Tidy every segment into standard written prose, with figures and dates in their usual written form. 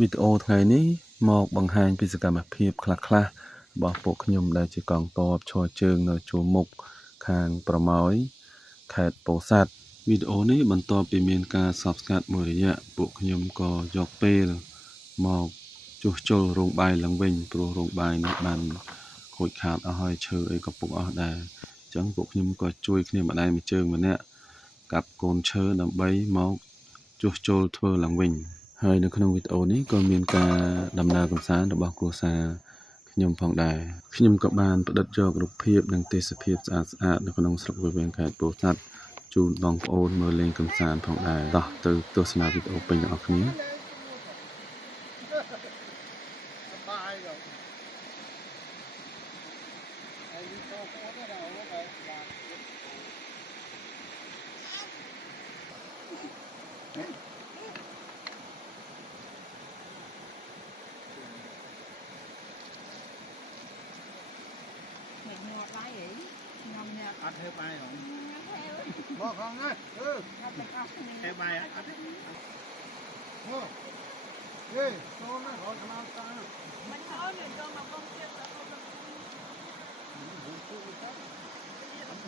វីដេអូថ្ងៃនេះមកបង្ហាញពីសកម្មភាពខ្លះៗរបស់ពួកខ្ញុំដែលជាកងទ័ពឈរជើងនៅជួរមុខខាងប្រម៉ោយខេត្តពោធិ៍សាត់វីដេអូនេះបន្ទាប់ពីមានការសបស្កាត់មួយរយៈពួកខ្ញុំក៏យកពេលមកជួសជុលរោងបាយឡើងវិញព្រោះរោងបាយនេះបានខូចខាតអស់ហើយឈើអីក៏ពុកអស់ដែរអញ្ចឹងពួកខ្ញុំក៏ជួយគ្នាម្ដាយមួយជើងម្នាក់កាប់កូនឈើដើម្បីមកជួសជុលធ្វើឡើងវិញហើយនៅក្នុងវីដេអូនេះក៏មានការដំណើរកម្សាន្តរបស់គ្រួសារខ្ញុំផងដែរខ្ញុំក៏បានផ្តិតយករូបភាពនិងទេសភាពស្អាតៗនៅក្នុងស្រុកវាលវាងខេត្តពោធិ៍សាត់ជូនបងប្អូនមើលលេងកម្សាន្តផងដែរតោះទៅទស្សនាវីដេអូពេញទាំងអស់គ្នាអត់ធ្វើបាយហ៎មកខំណាធ្វើបាយអត់មកយេចូលណារត់តាមតាមិនអត់ចូលមកកុំទៀតទៅ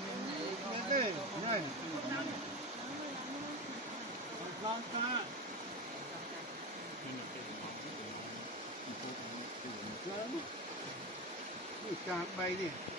នេះញ៉ៃឡងតានេះការបីនេះ